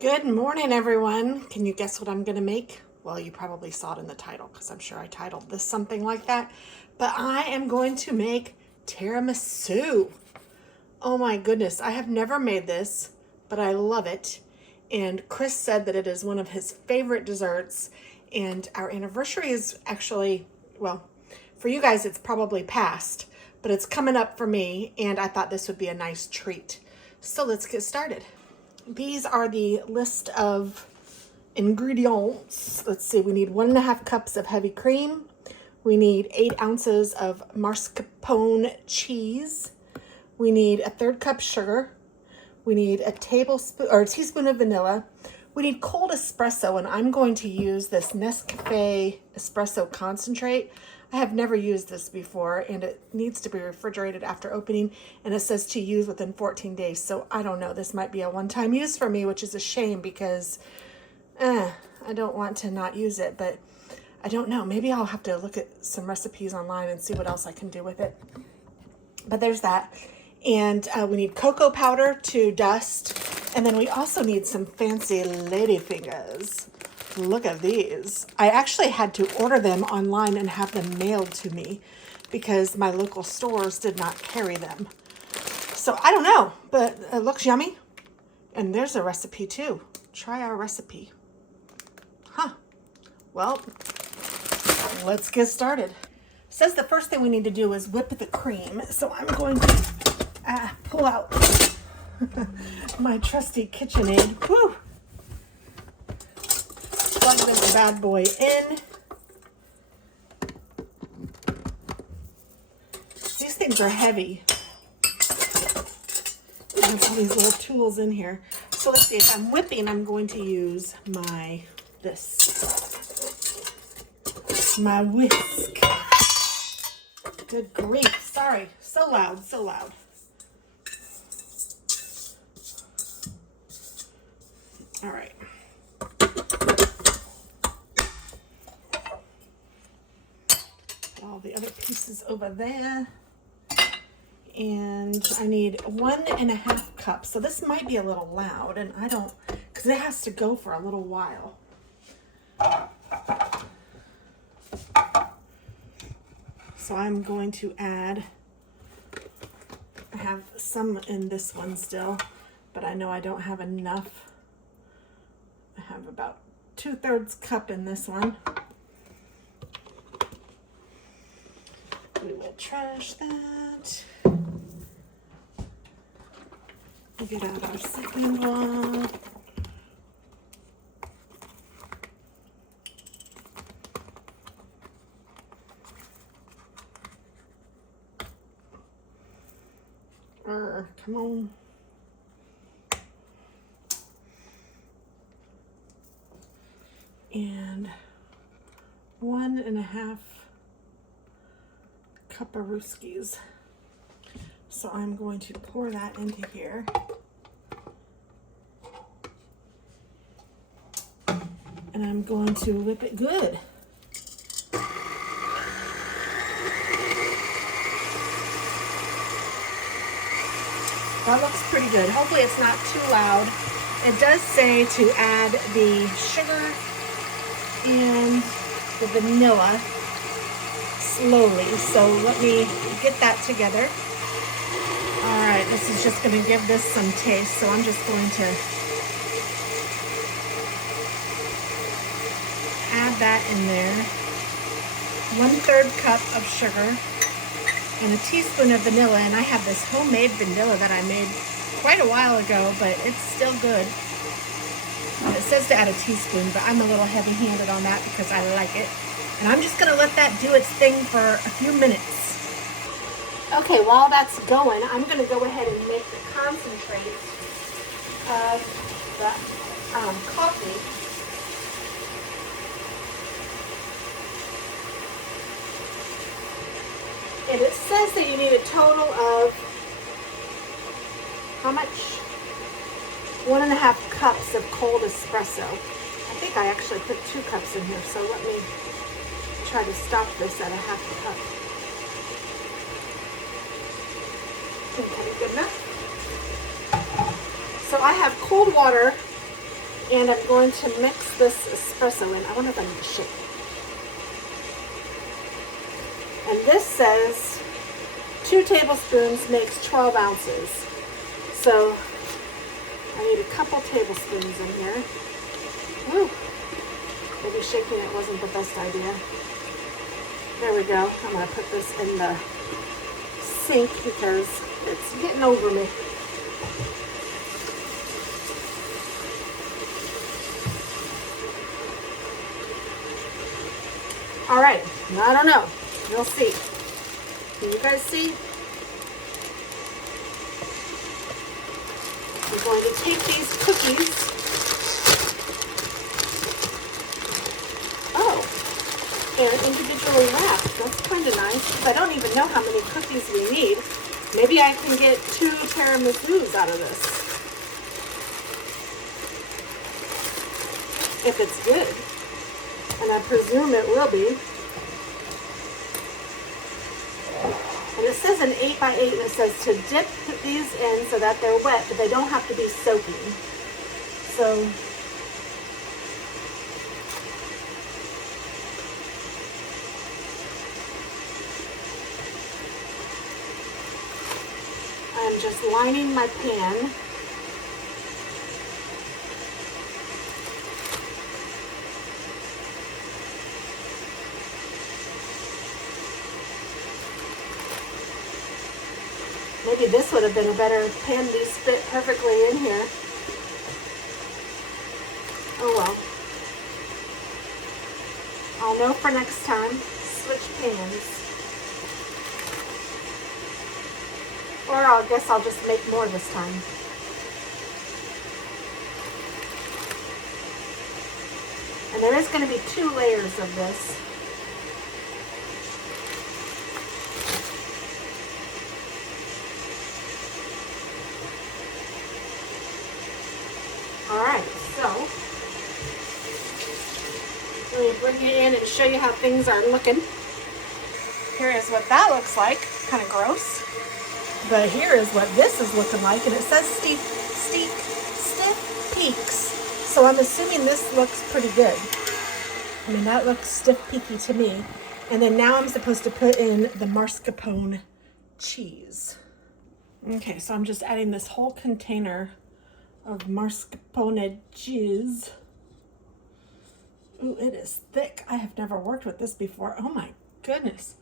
Good morning, everyone. Can you guess what I'm going to make? Well, you probably saw it in the title because I'm sure I titled this something like that. But I am going to make tiramisu. Oh my goodness, I have never made this, but I love it. And Chris said that it is one of his favorite desserts. And our anniversary is actually, well, for you guys, it's probably past, but it's coming up for me. And I thought this would be a nice treat. So let's get started. These are the list of ingredients. Let's see, we need 1.5 cups of heavy cream. We need 8 ounces of mascarpone cheese. We need a 1/3 cup sugar. We need a tablespoon or a teaspoon of vanilla. We need cold espresso, and I'm going to use this Nescafe espresso concentrate. I have never used this before, and it needs to be refrigerated after opening, and it says to use within 14 days. So I don't know, this might be a one-time use for me, which is a shame because I don't want to not use it, but I don't know. Maybe I'll have to look at some recipes online and see what else I can do with it. But there's that. And we need cocoa powder to dust. And then we also need some fancy lady fingers. Look at these. I actually had to order them online and have them mailed to me because my local stores did not carry them. So I don't know, but it looks yummy. And there's a recipe too. Try our recipe. Well, let's get started. It says the first thing we need to do is whip the cream. So I'm going to pull out my trusty KitchenAid. Whew. Plug this bad boy in. These things are heavy. I have all these little tools in here. So let's see, if I'm whipping, I'm going to use my whisk. Good grief. Sorry. So loud, so loud. All right. Put all the other pieces over there. And I need 1.5 cups. So this might be a little loud, and I don't, because it has to go for a little while. So I'm going to add, I have some in this one still, but I know I don't have enough. I have about 2/3 cup in this one. We will trash that. We'll get out our seasoning bowl. Come on. And 1.5 cup of Ruskies. So I'm going to pour that into here. And I'm going to whip it good. That looks pretty good. Hopefully it's not too loud. It does say to add the sugar and the vanilla slowly. So let me get that together. All right, this is just going to give this some taste. So I'm just going to add that in there. 1/3 cup of sugar and a teaspoon of vanilla. And I have this homemade vanilla that I made quite a while ago, but it's still good. It says to add a teaspoon, but I'm a little heavy-handed on that because I like it. And I'm just going to let that do its thing for a few minutes. Okay, while that's going, I'm going to go ahead and make the concentrate of the coffee. And it says that you need a total of, how much? 1.5 cups of cold espresso. I think I actually put 2 cups in here, so let me try to stop this at 1/2 cup. I think that'll be good enough. So I have cold water And I'm going to mix this espresso in. I wonder if I need to shake it. And this says 2 tablespoons makes 12 ounces. So I need a couple tablespoons in here. Woo. Maybe shaking it wasn't the best idea. There we go. I'm going to put this in the sink because it's getting over me. All right, I don't know. We'll see. Can you guys see? We're going to take these cookies. Oh, they're individually wrapped. That's kind of nice. I don't even know how many cookies we need. Maybe I can get 2 tiramisus out of this. If it's good. And I presume it will be. And it says an 8x8, and it says to dip these in so that they're wet, but they don't have to be soaking. So I'm just lining my pan. Maybe this would have been a better pan. These fit perfectly in here. Oh well. I'll know for next time. Switch pans. Or I guess I'll just make more this time. And there is going to be 2 layers of this. Alright, so let me bring it in and show you how things are looking. Here is what that looks like. Kind of gross. But here is what this is looking like. And it says stiff peaks. So I'm assuming this looks pretty good. I mean, that looks stiff peaky to me. And then now I'm supposed to put in the mascarpone cheese. Okay, so I'm just adding this whole container of mascarpone cheese. Ooh, it is thick. I have never worked with this before. Oh my goodness.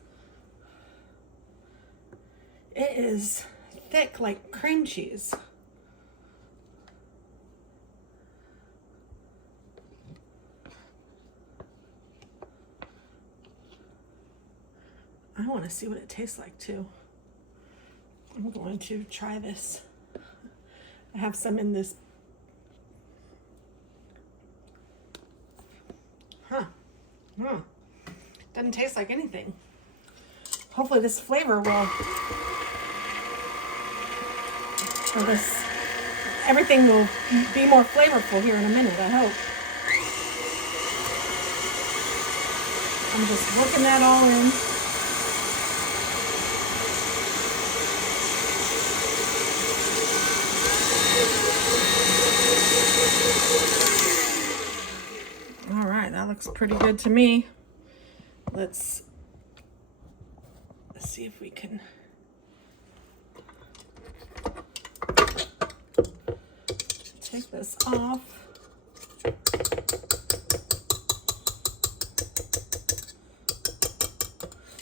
It is thick like cream cheese. I want to see what it tastes like too. I'm going to try this. I have some in this. Doesn't taste like anything. Hopefully this flavor will, or this, everything will be more flavorful here in a minute, I hope. I'm just working that all in. All right, that looks pretty good to me. Let's see if we can take this off.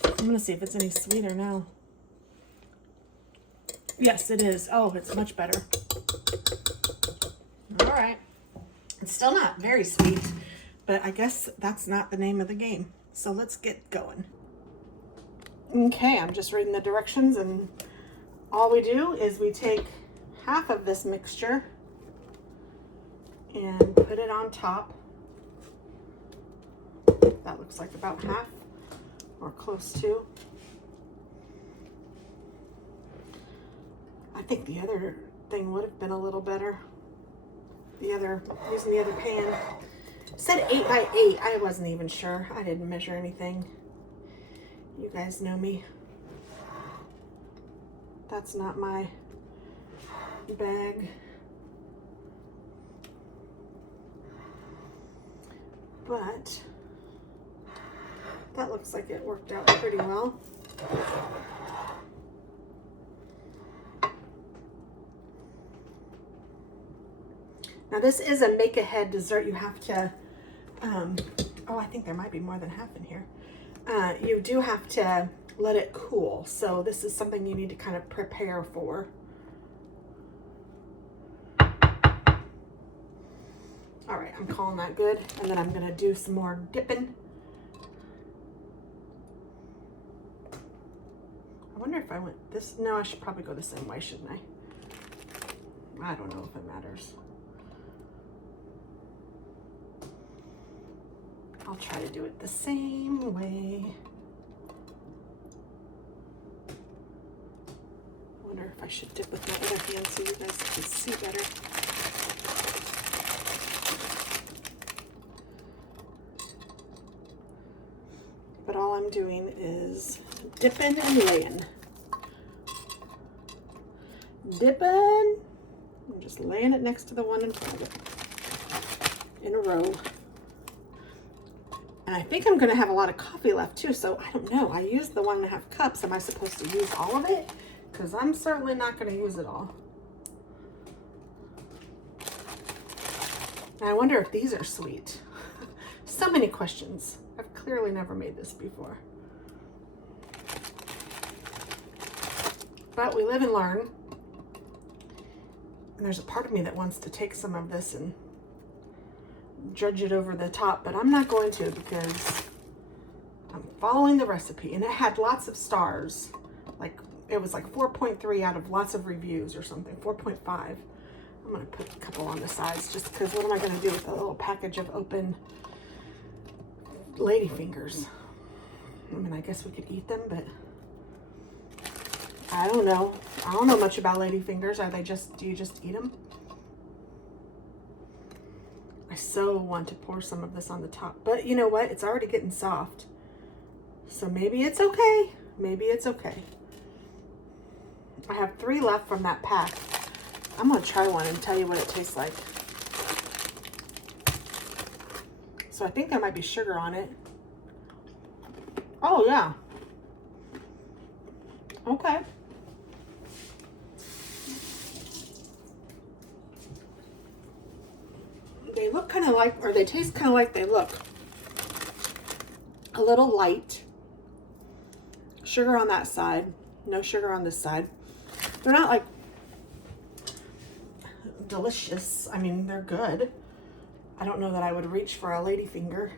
I'm gonna see if it's any sweeter now. Yes, it is. Oh, it's much better. All right. It's still not very sweet, but I guess that's not the name of the game. So let's get going. Okay, I'm just reading the directions, and all we do is we take half of this mixture and put it on top. That looks like about half or close to. I think the other thing would have been a little better. Using the other pan. It said 8x8. I wasn't even sure. I didn't measure anything. You guys know me. That's not my bag. but that looks like it worked out pretty well. Now this is a make-ahead dessert. You have to, oh, I think there might be more than half in here. You do have to let it cool. So this is something you need to kind of prepare for. All right, I'm calling that good. And then I'm gonna do some more dipping. I wonder if I went this, no, I should probably go the same way, shouldn't I? I don't know if it matters. I'll try to do it the same way. I wonder if I should dip with my other hand so you guys can see better. But all I'm doing is dipping and laying. Dipping. I'm just laying it next to the one in front of it in a row. And I think I'm going to have a lot of coffee left too, so I don't know. I used the 1.5 cups. Am I supposed to use all of it? Because I'm certainly not going to use it all. And I wonder if these are sweet. So many questions. I've clearly never made this before. But we live and learn. And there's a part of me that wants to take some of this and dredge it over the top, but I'm not going to because I'm following the recipe. And it had lots of stars. Like, it was like 4.3 out of lots of reviews or something, 4.5. I'm gonna put a couple on the sides just because what am I gonna do with a little package of open lady fingers? I mean, I guess we could eat them, but I don't know. I don't know much about lady fingers. Are they just, do you just eat them? I so want to pour some of this on the top, but you know what? It's already getting soft. So maybe it's okay. Maybe it's okay. I have 3 left from that pack. I'm gonna try one and tell you what it tastes like. So I think there might be sugar on it. Oh yeah. Okay. They look kind of like, or they taste kind of like they look. A little light. Sugar on that side. No sugar on this side. They're not like delicious. I mean, they're good. I don't know that I would reach for a ladyfinger.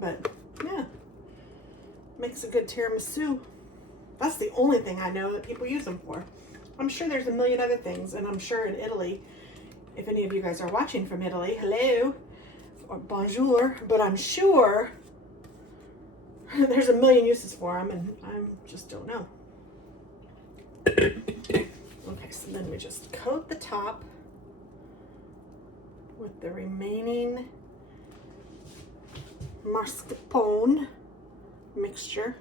But yeah, makes a good tiramisu. That's the only thing I know that people use them for. I'm sure there's a million other things, and I'm sure in Italy, if any of you guys are watching from Italy, hello, or bonjour, but I'm sure there's a million uses for them, and I just don't know. Okay, so then we just coat the top with the remaining mascarpone mixture.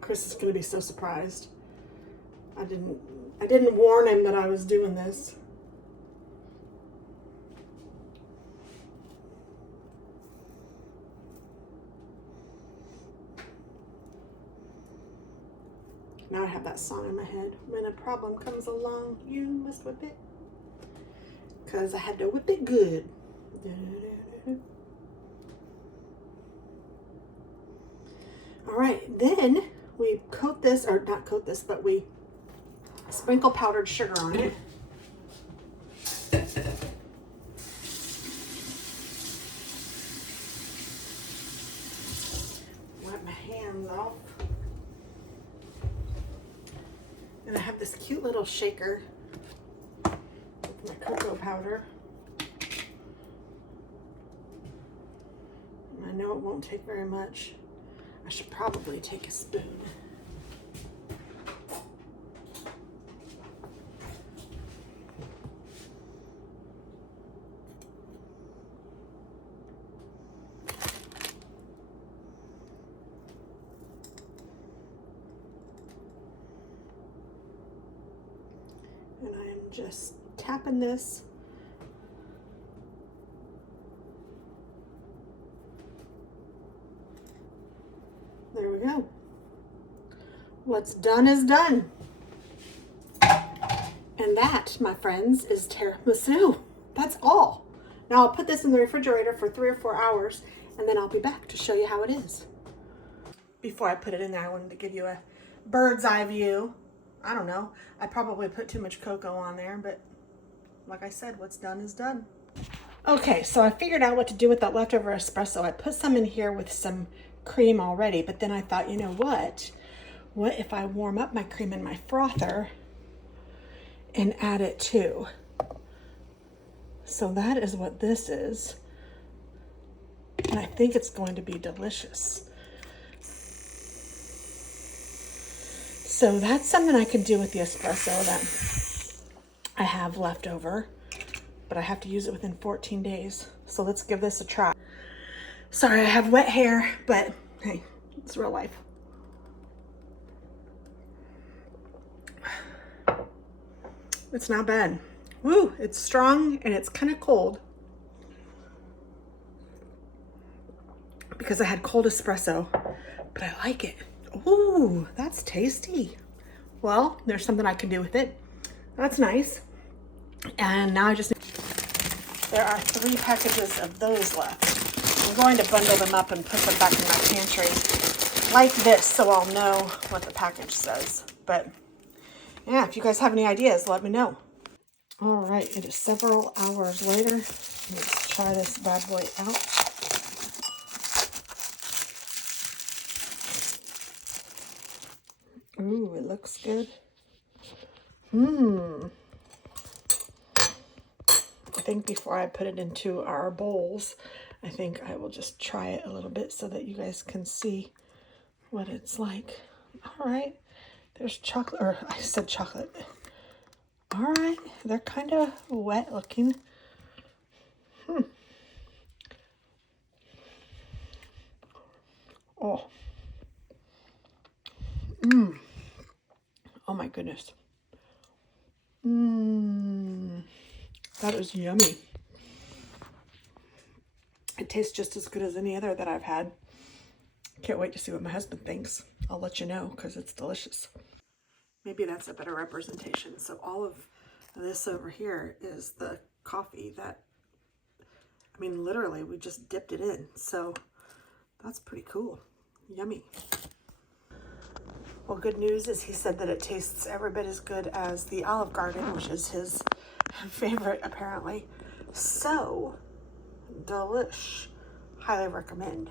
Chris is going to be so surprised. I didn't warn him that I was doing this. Now I have that song in my head. When a problem comes along, you must whip it. Because I had to whip it good. All right, then we coat this, or not coat this, but we sprinkle powdered sugar on it. Wipe my hands off. And I have this cute little shaker with my cocoa powder. And I know it won't take very much. I should probably take a spoon. just tapping this. There we go. What's done is done. And that, my friends, is tiramisu. That's all. Now I'll put this in the refrigerator for 3 or 4 hours, and then I'll be back to show you how it is. Before I put it in there, I wanted to give you a bird's eye view. I don't know. I probably put too much cocoa on there, but like I said, what's done is done. Okay, so I figured out what to do with that leftover espresso. I put some in here with some cream already, but then I thought, you know what? What if I warm up my cream in my frother and add it too? So that is what this is. And I think it's going to be delicious. So that's something I could do with the espresso that I have left over, but I have to use it within 14 days. So let's give this a try. Sorry, I have wet hair, but hey, it's real life. It's not bad. Woo, it's strong and it's kind of cold because I had cold espresso, but I like it. Ooh, that's tasty. Well, there's something I can do with it. That's nice. And now there are 3 packages of those left. I'm going to bundle them up and put them back in my pantry like this so I'll know what the package says. But yeah, if you guys have any ideas, let me know. All right, it is several hours later. Let's try this bad boy out. Ooh, it looks good. I think before I put it into our bowls, I think I will just try it a little bit so that you guys can see what it's like. All right, there's chocolate, or I said chocolate. All right, they're kind of wet looking. Oh. Oh my goodness. That is yummy. It tastes just as good as any other that I've had. Can't wait to see what my husband thinks. I'll let you know because it's delicious. Maybe that's a better representation. So all of this over here is the coffee that, I mean, literally we just dipped it in. So that's pretty cool. Yummy. Well, good news is he said that it tastes every bit as good as the Olive Garden, which is his favorite apparently. So, delish. Highly recommend.